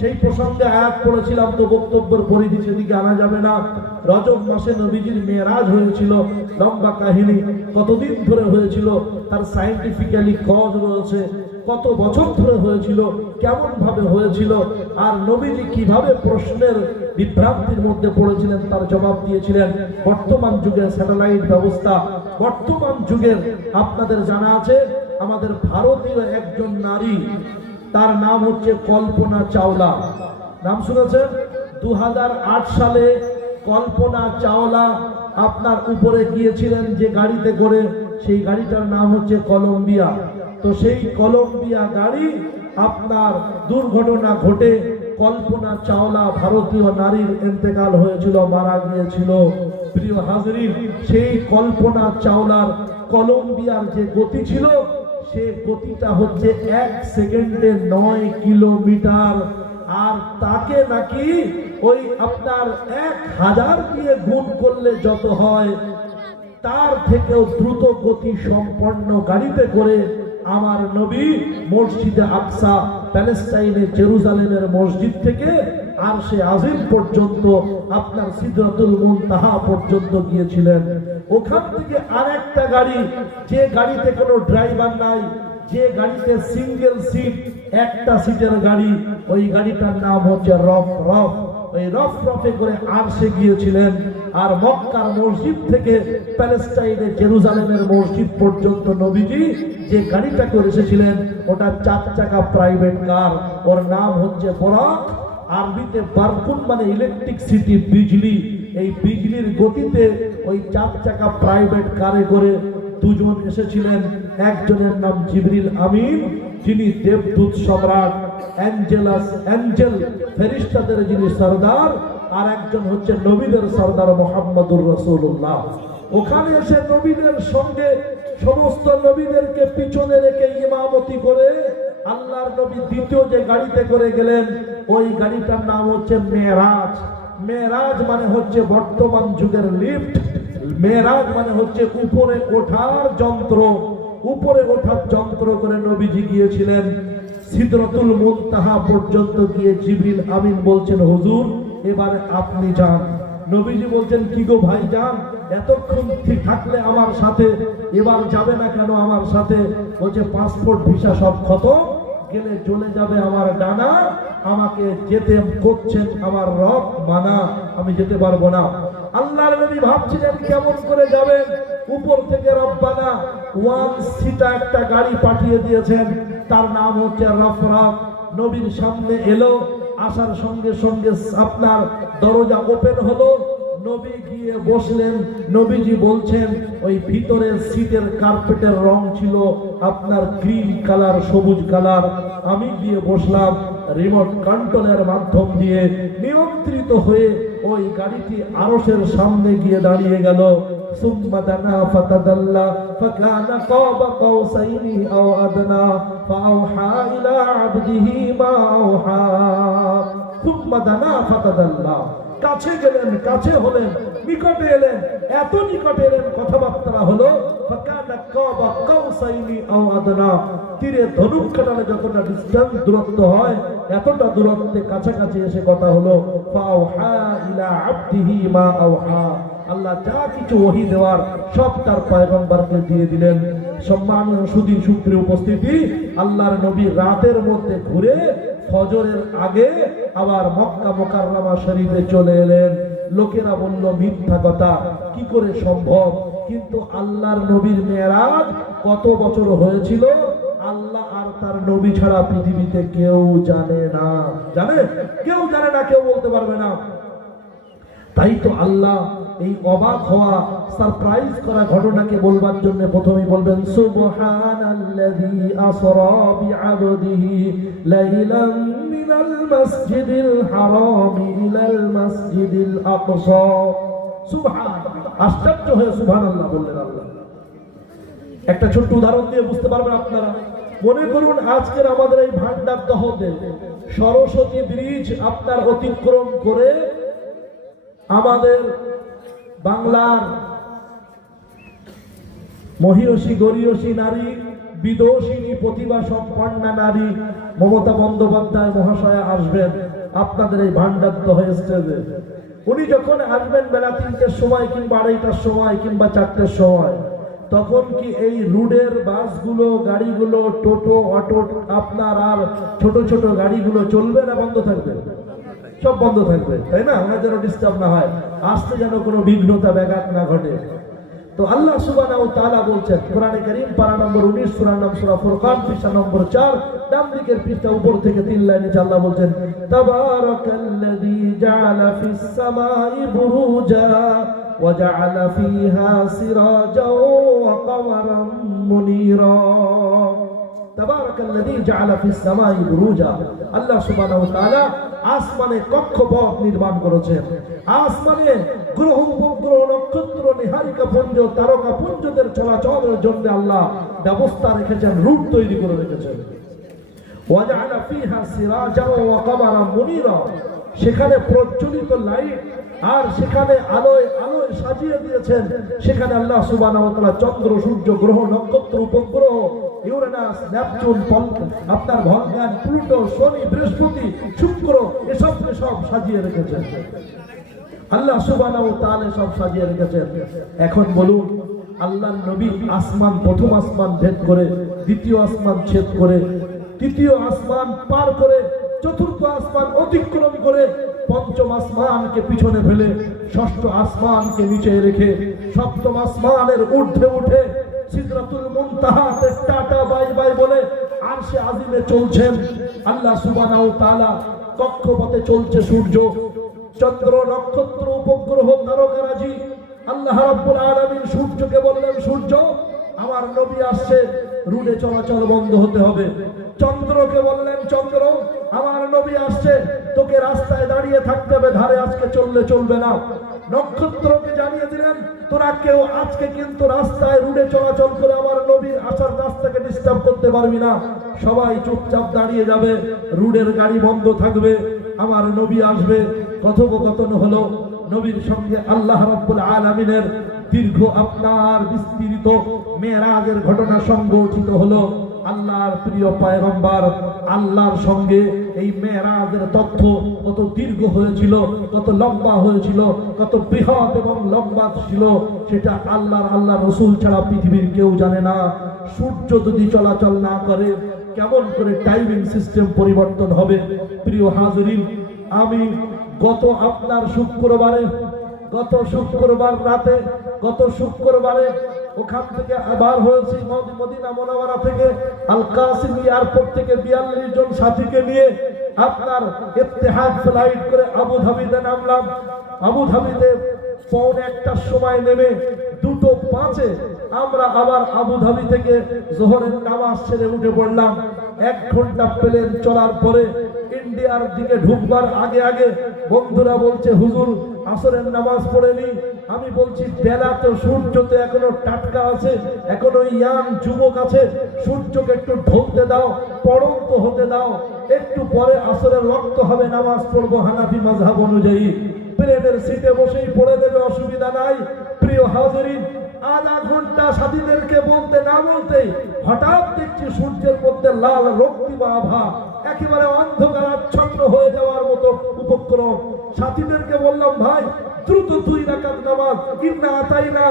সেই প্রসঙ্গে আয়াত পড়েছিলাম, তো বক্তব্যের পরিধি সেদিকে আনা যাবে না। রজব মাসে নবীজির মেরাজ হয়েছিল, লম্বা কাহিনী, কতদিন ধরে হয়েছিল, তার সায়েন্টিফিক্যালি কজ রয়েছে, কত বছর ধরে হয়েছিল, কেমন ভাবে হয়েছিল, আর নবীজি কিভাবে প্রশ্নের বিভ্রান্তির মধ্যে পড়েছিলেন তার জবাব দিয়েছিলেন। বর্তমান যুগের স্যাটেলাইট ব্যবস্থা, বর্তমান যুগের আপনাদের জানা আছে আমাদের ভারতীয় একজন নারী, তার নাম হচ্ছে কল্পনা চাওলা। নাম শুনেছেন? 2008 সালে কল্পনা চাওলা আপনার উপরে গিয়েছিলেন যে গাড়িতে করে, সেই গাড়িটার নাম হচ্ছে কলম্বিয়া। তো সেই কলম্বিয়া গাড়ি আপনার দুর্ঘটনা ঘটে কল্পনা চাওলা ভারতীয় নারীর ইন্তেকাল হয়েছিল, মারা গিয়েছিল। প্রিয় হাজরিন, সেই কল্পনা চাওলার কলম্বিয়ার যে গতি ছিল, সে গতিটা হচ্ছে 1 সেকেন্ডে 9 কিলোমিটার। আর তাকে নাকি ওই আপনার 1000 দিয়ে গুণ করলে যত হয়, তার থেকেও দ্রুত গতি সম্পন্ন গাড়িতে করে আমার নবী মসজিদে আকসা, প্যালেস্টাইনে জেরুজালেমের মসজিদ থেকে আরশে আজিম পর্যন্ত, আপনার সিদরাতুল মুনতাহা পর্যন্ত গিয়েছিলেন। ওখান থেকে আরেকটা গাড়ি, যে গাড়িতে কোনো ড্রাইভার নাই, যে গাড়িতে সিঙ্গেল সিট, একটা সিটের গাড়ি, ওই গাড়িটার নাম হচ্ছে রফ। ওই রফে করে আরশে গিয়েছিলেন। আর মক্কার মসজিদ থেকে প্যালেস্টাইনে জেরুজালেমের মসজিদ পর্যন্ত নবীজি যে গাড়িটা করে এসেছিলেন, ওটা 4 চাকা প্রাইভেট কার, ওর নাম হচ্ছে বরাক। আরবিতে বারকুন মানে ইলেকট্রিসিটি, বিজলি। এই বিজলির গতিতে ওই 4 চাকা প্রাইভেট কারে করে দুজন এসেছিলেন। একজনের নাম জিবরিল আমিন, যিনি দেবদূত সম্রাট, অ্যাঞ্জেল ফেরেশতাদের যিনি সরদার, আর একজন হচ্ছে নবীদের সরদার মুহাম্মদুর রাসূলুল্লাহ। ওখানে এসে নবীদের সঙ্গে সমস্ত নবীদেরকে পিছনে রেখে ইমামতি করে আল্লাহর নবী দ্বিতীয় যে গাড়িতে করে গেলেন, ওই গাড়িটার নাম হচ্ছে মেরাজ। মেরাজ মানে হচ্ছে বর্তমান যুগের লিফট। মেরাজ মানে হচ্ছে উপরে ওঠার যন্ত্র। উপরে ওঠার যন্ত্র করে নবীজি গিয়েছিলেন। সিদরাতুল মুনতাহা পর্যন্ত গিয়ে জিবরিল আমিন বলছেন, হুজুর এবারে আপনি যান। নবীজি বলছেন, কি গো ভাই যান, এতক্ষণ থাকলে আমার সাথে, এবার যাবে না কেন আমার সাথে? বলছে, পাসপোর্ট ভিসা সব খতম, গেলে চলে যাবে আমার ডানা, আমাকে যেতে করছেন আমার রব মানা, আমি যেতে পারবো না। আল্লাহর নবী ভাবছিলেন কেমন করে যাবেন। উপর থেকে রব্বানা 1 সিটা একটা গাড়ি পাঠিয়ে দিয়েছেন, তার নাম হচ্ছে রফ। নবীর সামনে এলো, আসার সঙ্গে সঙ্গে আপনার দরজা ওপেন হলো, নবী গিয়ে বসলেন। নবীজি বলছেন, ওই ভিতরের সিটের কার্পেটের রং ছিল আপনার গ্রিন কালার, সবুজ কালার। আমি গিয়ে বসলাম, রিমোট কন্ট্রোলের মাধ্যম দিয়ে নিয়ন্ত্রিত হয়ে ওই গাড়িটি আরশের সামনে গিয়ে দাঁড়িয়ে গেল। সুম্মা দানা ফাতাদাল্লা ফাকানা কাবা কাউসাইনি আও আদনা ফাআওহা ইলা আবদিহি মা আওহা। সুম্মা দানা ফাতাদাল্লা, কাছে গেলেন, কাছে হলেন, নিকটে এলেন, এত নিকটে এলেন, কথাবার্তা হলো। ফাকানা কাবা কাউসাইনি আও আদনা, তীরে ধনুক কাটালে যতটা ডিসটেন্স, দূরত্ব হয়, এতটা দূরত্বে কাছাকাছি এসে কথা হলো। ফাআওহা ইলা আবদিহি মা আওহা, আল্লাহ যা কিছু ওহী দেওয়ার সব তার পয়গম্বরকে দিয়ে দিলেন। সম্মানীয় সুধী সুপ্রিয় উপস্থিতি, আল্লাহর নবী রাতের মধ্যে ঘুরে ফজরের আগে আবার মক্কা মুকাররমা শরীফে চলে এলেন। লোকেরা বলল মিথ্যা কথা, কি করে সম্ভব? কিন্তু আল্লাহর নবীর মেরাজ কত বছর হয়েছিল, আল্লাহ আর তার নবী ছাড়া পৃথিবীতে কেউ জানে না। জানে? কেউ জানে না, কেউ বলতে পারবে না। তাই তো আল্লাহ এই অবাক হওয়া, সারপ্রাইজ করা ঘটনাকে বলবার জন্য প্রথমেই বলবেন, সুবহানাল্লাযী আসরা বিআবদিহি লাইলাম মিনাল মাসজিদিল হারাম ইলাল মাসজিদিল আকসা। সুবহান, আশ্চর্য হয়ে সুবহানাল্লাহ বললেন আল্লাহ। একটা ছোট্ট উদাহরণ দিয়ে বুঝতে পারবেন আপনারা। মনে করুন আজকের আমাদের এই ভান্ডার দহতে সরস্বতী ব্রিজ আপনার অতিক্রম করে আমাদের বাংলার মহিয়সী গরিয়সী নারী বিদোষিনী প্রতিভা সম্পন্না নারী মমতা বন্দ্যোপাধ্যায় মহাশয়া আসবেন আপনাদের এই ভান্ডার হয়ে স্টেজে। উনি যখন আসবেন বেলা 3টের সময় কিংবা 2:30টার সময় কিংবা 4টের সময়, তখন কি এই রুডের বাসগুলো, গাড়িগুলো, টোটো, অটো আপনার আর ছোট ছোট গাড়িগুলো চলবে না বন্ধ থাকবে? সব বন্ধ থাকবে, তাই না? ওনার যেন ডিস্টার্ব না হয়, আসতে যেন কোনো বিঘ্নতা ব্যাঘাত না ঘটে। তো আল্লাহ সুবহানাহু ওয়া তাআলা বলছেন কোরআনে কারীম পারা নম্বর 19 সূরা নাম সূরা ফুরকান পৃষ্ঠা নম্বর 4 ডান দিকের পৃষ্ঠা উপর থেকে 3 লাইনে আল্লাহ বলছেন তাবারাকাল্লাযী জাআলা ফিস সামাই বুরুজা ওয়া জাআলা ফিহা সিরাজাও ওয়া কমারাম মুনীরা। তাবারাকাল্লাযী জাআলা ফিস সামাই বুরুজা, আল্লাহ সুবহানাহু ওয়া তাআলা আসমানে কক্ষপথ নির্মাণ করেছেন। আসমানে গ্রহ, উপগ্রহ, নক্ষত্র, নিহারিকা পুঞ্জ, তারকা পুঞ্জদের চলাচলের জন্য আল্লাহ ব্যবস্থা রেখেছেন, রুট তৈরি করে রেখেছেন। ওয়া জাআলা ফিহা সিরাজা ওয়া কমারাম মুনীরা, সেখানে প্রজ্বলিত লাইট আর সেখানে আলোয় আলোয় সাজিয়ে দিয়েছেন। সেখানে আল্লাহ সুবহানাহু ওয়া তাআলা চন্দ্র, সূর্য, গ্রহ, নক্ষত্র, উপগ্রহ, ইউরেনাস, নেপচুন, আপনার ভলকান, প্লুটো, শনি, বৃহস্পতি, শুক্র, এসব সাজিয়ে রেখেছেন আল্লাহ সুবহানাহু ওয়া তাআলা, সব সাজিয়ে রেখেছেন। এখন বলুন, আল্লাহর নবী আসমান, প্রথম আসমান ভেদ করে, দ্বিতীয় আসমান ছেদ করে, তৃতীয় আসমান পার করে, চতুর্থ আসমান অতিক্রম করে, পঞ্চম আসমানকে পিছনে ফেলে, ষষ্ঠ আসমানকে নিচে রেখে, সপ্তম আসমানের ঊর্ধ্বে উঠে সিদরাতুল মুনতাহাতে টাটা বাই বাই বলে আরশে আজিমে চলছেন আল্লাহ সুবহানাহু ওয়া তাআলা। কক্ষপথে চলছে সূর্য, চন্দ্র, নক্ষত্র, উপগ্রহ, তারকারাজি। আল্লাহ রাব্বুল আলামিন সূর্যকে বললেন, সূর্য আমার নবী আসছে, রুটে চলাচল বন্ধ হতে হবে। চন্দ্রকে বললেন, চন্দ্র আমার নবী আসছে, তোকে রাস্তায় দাঁড়িয়ে থাকতে হবে, ধারে আজকে চললে চলবে না। নক্ষত্রকে জানিয়ে দিলেন, তোরা কেউ আজকে কিন্তু রাস্তায় রুটে চলাচল করে আমার নবীর আসার রাস্তাকে ডিস্টার্ব করতে পারবি না, সবাই চুপচাপ দাঁড়িয়ে যাবে, রুটের গাড়ি বন্ধ থাকবে, আমার নবী আসবে। কথোপকথন হলো নবীর সঙ্গে আল্লাহ রাব্বুল আলামিনের দীর্ঘ আপনার বিস্তৃত মেরাজের ঘটনা সংঘটিত হলো। আল্লাহর প্রিয় পয়গম্বর আল্লাহর সঙ্গে এই মেরাজের তথ্য কত দীর্ঘ হয়েছিল, কত লম্বা হয়েছিল, কত বৃহৎ এবং লম্বা ছিল, সেটা আল্লাহ রাসূল ছাড়া পৃথিবীর কেউ জানে না। সূর্য যদি চলাচল না করে কেমন করে টাইমিং সিস্টেম পরিবর্তন হবে? প্রিয় হাজরিন, আমি গত শুক্রবার রাতে ওখান থেকে আবার হয়েছি মদিনা মুনাওয়ারা থেকে, আল কাসিম এয়ারপোর্ট থেকে 42 জন সাথীকে নিয়ে আপনার ইত্তেহাদ ফ্লাইট করে আবুধাবিতে নামলাম। আবুধাবিতে 1:45টার সময় নেমে 2:05 আমরা আবার আবুধাবি থেকে জোহরের নামাজ ছেড়ে উঠে পড়লাম। 1 ঘন্টা প্লেন চলার পরে ইন্ডিয়ার দিকে ঢুকবার আগে আগে বন্ধুরা বলছে, হুজুর আসরের নামাজ পড়েনি। আমি বলছি, বেলা তো, সূর্য তো এখনো টাটকা আছে, এখনো ইয়াং যুবক আছে, সূর্যকে একটু ঢলতে দাও, পড়ন্ত হতে দাও, একটু পরে আসরের রক্ত হবে, নামাজ পড়বো হানাফি মাযহাব অনুযায়ী। প্লেনের সিটে বসেই পড়ে দেবে, অসুবিধা নাই। প্রিয় হাজরিন, আধা ঘন্টা সাথীদেরকে বলতে না বলতেই হঠাৎ দেখছি সূর্যের মধ্যে লাল রক্তিম আভা, একেবারে অন্ধকারাচ্ছন্ন হয়ে যাওয়ার মতো উপক্রম। সাথীদেরকে বললাম, ভাই দ্রুত 2 রাকাত নামাজ, ইন্না আতাইনা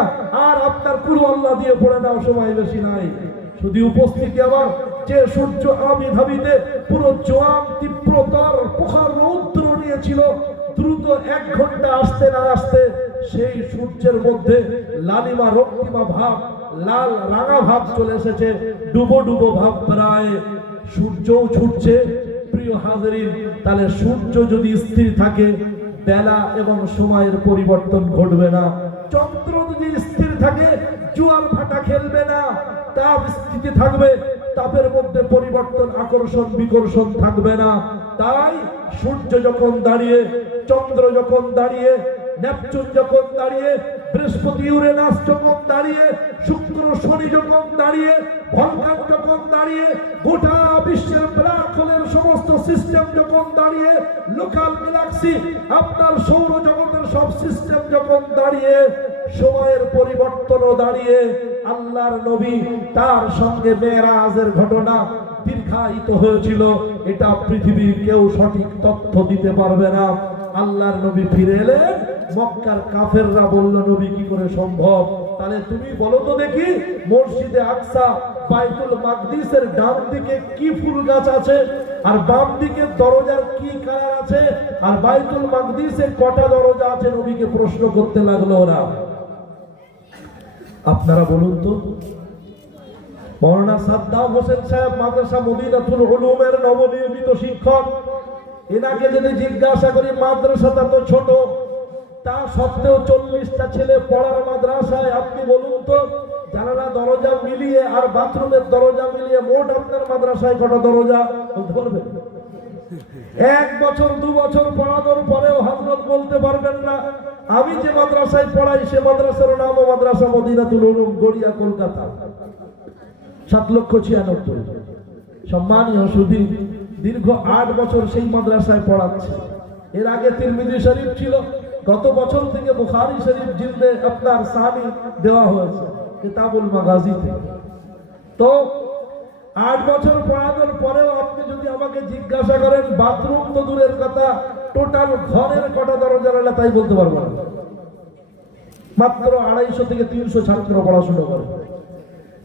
আর আপনার কুল আল্লাহ দিয়ে পড়ে নাও, সময় বেশি নাই। শুধু উপস্থিতি আবার যে সূর্য আবিধাবিতে পুরো জোয়ান তীব্রতর প্রখর রৌদ্র নিয়েছিল, দ্রুত 1 ঘন্টা আসতে না আসতে সেই সূর্যের মধ্যে লালিমা রক্তিমা ভাব, লাল রাঙা ভাব চলে এসেছে, ডুবো ডুবো ভাব প্রায়। সূর্যও ছুটছে। প্রিয় হাজরিন, তাহলে সূর্য যদি স্থির থাকে বেলা এবং সময়ের পরিবর্তন ঘটবে না। চন্দ্র যদি স্থির থাকে জোয়ার ভাটা খেলবে না, তাপ স্থিতি থাকবে, তাপের মধ্যে পরিবর্তন, আকর্ষণ বিকর্ষণ থাকবে না। তাই সূর্য যখন দাঁড়িয়ে, চন্দ্র যখন দাঁড়িয়ে, নেপচুন যখন দাঁড়িয়ে, বৃহস্পতি ইউরেনাস যখন দাঁড়িয়ে, শুক্র শনি যখন দাঁড়িয়ে, ভলকান যখন দাঁড়িয়ে, গোটা বিশ্বের ব্ল্যাক হোলের সমস্ত সিস্টেম যখন দাঁড়িয়ে, লোকাল গ্যালাক্সি আপনার সৌরজগতের সব সিস্টেম যখন দাঁড়িয়ে, সময়ের পরিবর্তনও দাঁড়িয়ে আল্লাহর নবী তার সঙ্গে মেরাজের ঘটনা দীর্ঘায়িত হয়েছিল। এটা পৃথিবীর কেউ সঠিক তথ্য দিতে পারবে না। আল্লাহর নবী ফিরে এলেন, মক্কার কাফেররা বলল নবী কি করে সম্ভব? তাহলে তুমি বলো তো দেখি, মসজিদে আকসা বাইতুল মাকদিসের ডান দিকে কি ফুল গাছ আছে, আর বাম দিকে দরজার কি কালার আছে, আর বাইতুল মাকদিসে কটা দরজা আছে? নবীকে প্রশ্ন করতে লাগলো ওরা। আপনারা বলুন তো। মাওলানা সাদ্দাম হোসেন সাহেব মাদ্রাসা মদিনাতুল উলুমের নবনির্মিত শিক্ষক, এনাকে যদি জিজ্ঞাসা করি মাদ্রাসাটা তো ছোট, তা সত্ত্বেও 40টা ছেলে পড়ার মাদ্রাসায়, আপনি বলুন তো জানালা দরজা মিলিয়ে আর বাথরুমের দরজা মিলিয়ে মোট আপনার মাদ্রাসায় কটা দরজা বলতে পারবেন? 1 বছর 2 বছর পড়ানোর পরেও হযরত বলতে পারবেন না। আমি যে মাদ্রাসায় পড়াই সে মাদ্রাসার নাম মাদ্রাসা মদিনাতুল উলুম, গড়িয়া, কলকাতা, 7,96,000। সম্মানীয় সুধী, দীর্ঘ 8 বছর সেই মাদ্রাসায় পড়াচ্ছে। এর আগে তিরমিজি শরীফ ছিল, গত বছর থেকে বুখারী শরীফ জিলদে আপনার সানি দেওয়া হয়েছে কিতাবুল মাগাজিতে। তো 8 বছর পড়ানোর পরেও আপনি যদি আমাকে জিজ্ঞাসা করেন বাথরুম তো দূরের কথা, টোটাল ঘরের কটা দরজা রইল তাই বলতে পারবো না। মাত্র 250 থেকে 300 ছাত্র পড়াশোনা করে।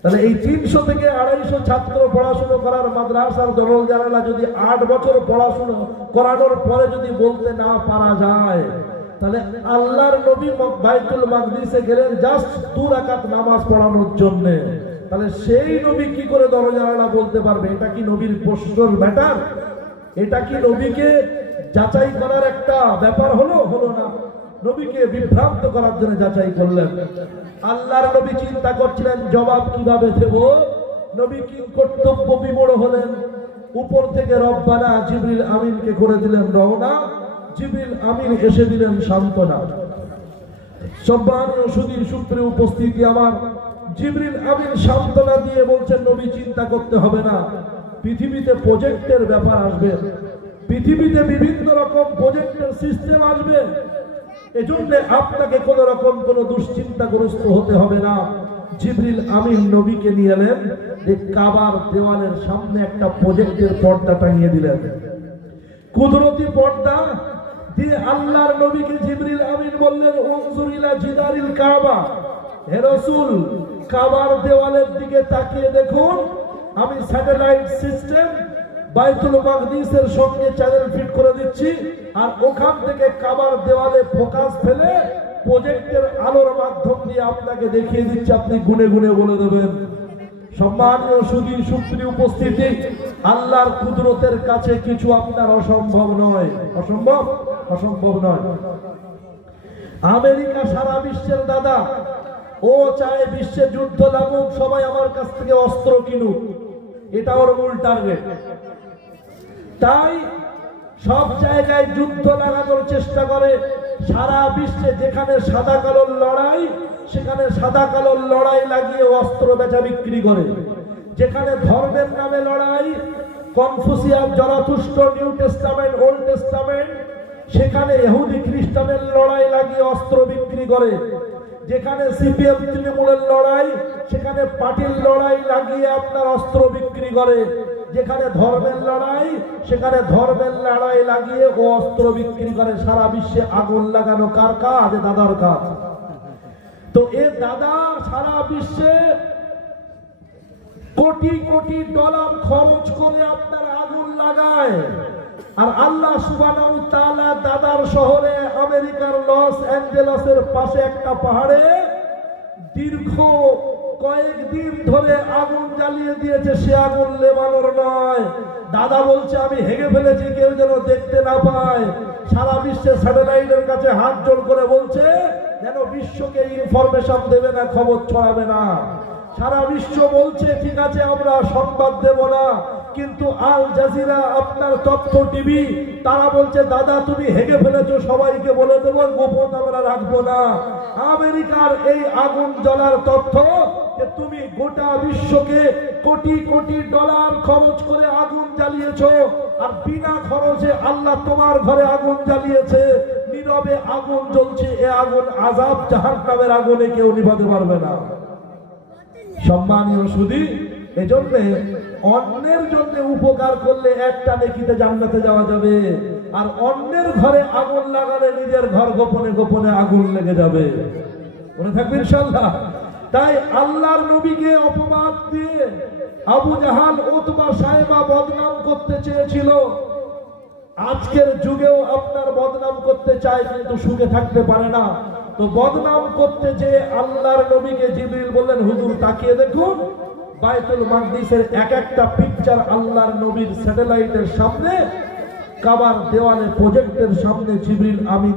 তাহলে এই 300 থেকে 250 ছাত্র পড়াশোনা করার মাদ্রাসার দরজা যদি 8 বছর পড়াশোনা করানোর পরে যদি বলতে না পারা যায়, তাহলে আল্লাহর নবী বাইতুল মাকদিসে গেলেন জাস্ট 2 রাকাত নামাজ পড়ানোর জন্য। তাহলে সেই নবী কি করে দরজাওয়ালা বলতে পারবে? এটা কি নবীর প্রশ্নের ম্যাটার? এটা কি নবীকে যাচাই করার একটা ব্যাপার হলো? হলো না। নবীকে বিভ্রান্ত করার জন্য যাচাই করলেন। আল্লাহর নবী চিন্তা করছিলেন জবাব কিভাবে দেব। নবী কি কর্তব্য বিমূঢ় হলেন। উপর থেকে রব্বানা জিবরিল আমিনকে করে দিলেন রওনা। জিবরিল আমিন এসে দিলেন সান্ত্বনা। সম্মানীয় সুধীর সুপ্রিয় উপস্থিতি আমার, জিবরিল আমিন সান্ত্বনা দিয়ে বলছেন নবী চিন্তা করতে হবে না, পৃথিবীতে প্রজেক্টের ব্যাপার আসবে, পৃথিবীতে বিভিন্ন রকম প্রজেক্টের সিস্টেম আসবে, এজন্য আপনাকে কোন রকম কোন দুশ্চিন্তাগ্রস্ত হতে হবে না। জিবরিল আমিন নবীকে নিয়ে এলেন, কাবার দেওয়ালের সামনে একটা প্রজেক্টের পর্দা টাঙিয়ে দিলেন, কুদরতি পর্দা দিয়ে আল্লাহর নবীকে জিবরিল আমিন বললেন উনজুর ইলা জিদারিল কাবা, হে রাসূল কাবার দেওয়ালের দিকে তাকিয়ে দেখুন, আমি স্যাটেলাইট সিস্টেম বাইতুল মাকদিসের সঙ্গে চ্যানেল ফিট করে দিচ্ছি, আর ওখান থেকে কাবার দেওয়ালে ফোকাস ফেলে প্রজেক্টের আলোর মাধ্যম দিয়ে আপনাকে দেখিয়ে দিচ্ছি, আপনি গুনে গুনে বলে দেবেন। সম্মানীয় সুধী সুপ্রিয় উপস্থিতি, আল্লাহর কুদরতের কাছে কিছু আপনার অসম্ভব নয়, অসম্ভব নয়। আমেরিকা সারা বিশ্বের দাদা, ও চায় বিশ্বে যুদ্ধ লাগুক, সবাই আমার কাছ থেকে অস্ত্র কিনুক, এটা ওর মূল টার্গেট। তাই সব জায়গায় যুদ্ধ লাগানোর চেষ্টা করে। সারা বিশ্বে যেখানে সাদা কালোর লড়াই, সেখানে সাদা কালোর লড়াই লাগিয়ে অস্ত্র বেচা বিক্রি করে। যেখানে ধর্মের নামে লড়াই, Confucius, Zarathustra, New Testament, Old Testament, সেখানে ইহুদি খ্রিস্টানের লড়াই লাগিয়ে অস্ত্র বিক্রি করে। যেখানে সিপিএম তৃণমূলের লড়াই, সেখানে পার্টির লড়াই লাগিয়ে আপনার অস্ত্র বিক্রি করে। যেখানে ধর্মের লড়াই, সেখানে ধর্মের লড়াই লাগিয়ে ও অস্ত্র বিক্রি করে। সারা বিশ্বে আগুন লাগানো কার কাজ? দাদার কাজ। তো এ দাদা সারা বিশ্বে কোটি কোটি ডলার খরচ করে আপনার আগুন লাগায়। আর আল্লাহ সুবহানাহু ওয়া তাআলা দাদার শহরে আমেরিকার লস অ্যাঞ্জেলসের পাশে একটা পাহাড়ে দীর্ঘ কয়েকদিন ধরে আগুন জ্বালিয়ে দিয়েছে। সে আগুন নেভানোর নয়। দাদা বলছে আমি হেগে ফেলেছি, কেউ যেন দেখতে না পায়। সারা বিশ্বে স্যাটেলাইটের কাছে হাত জোড় করে বলছে যেন বিশ্বকে ইনফরমেশন দেবে না, খবর ছড়াবে না। সারা বিশ্ব বলছে ঠিক আছে আমরা সংবাদ দেব না, কিন্তু আল জাজিরা আপনার তথ্য টিভি তারা বলছে দাদা তুমি হেগে ফেলেছো, সবাইকে বলে দেবো, গোপন আমরা রাখবো না। আমেরিকার এই আগুন জ্বলার তথ্য যে তুমি গোটা বিশ্বকে কোটি কোটি ডলার খরচ করে আগুন জ্বালিয়েছো, আর বিনা খরচে আল্লাহ তোমার ঘরে আগুন জ্বালিয়েছে। নীরবে আগুন জ্বলছে, এ আগুন আযাব জাহান্নামের আগুনে কেউ নিভাতে পারবে না। সম্মানীয় সুধী, এজন্য অন্যের জন্য উপকার করলে একটা নেকিতে জান্নাতে যাওয়া যাবে, আর অন্যের ঘরে আগুন লাগালে নিজের ঘর গোপনে গোপনে আগুন লেগে যাবে। মনে থাকবে ইনশাআল্লাহ। তাই আল্লাহর নবীকে অপবাদ দিয়ে আবু জাহাল, উতবা, সাইবা বদনাম করতে চেয়েছিল। আজকের যুগেও আপনার বদনাম করতে চায়, কিন্তু সুখে থাকতে পারে না। তো বদনাম করতে যে আল্লাহর নবীকে জিবরিল বললেন, হুজুর তাকিয়ে দেখুন, বাইতুল মাকদিসের এক একটা পিকচার আল্লাহর নবীর স্যাটেলাইটের সামনে, কাবার দেওয়ালে প্রজেক্টের সামনে জিবরিল আমিন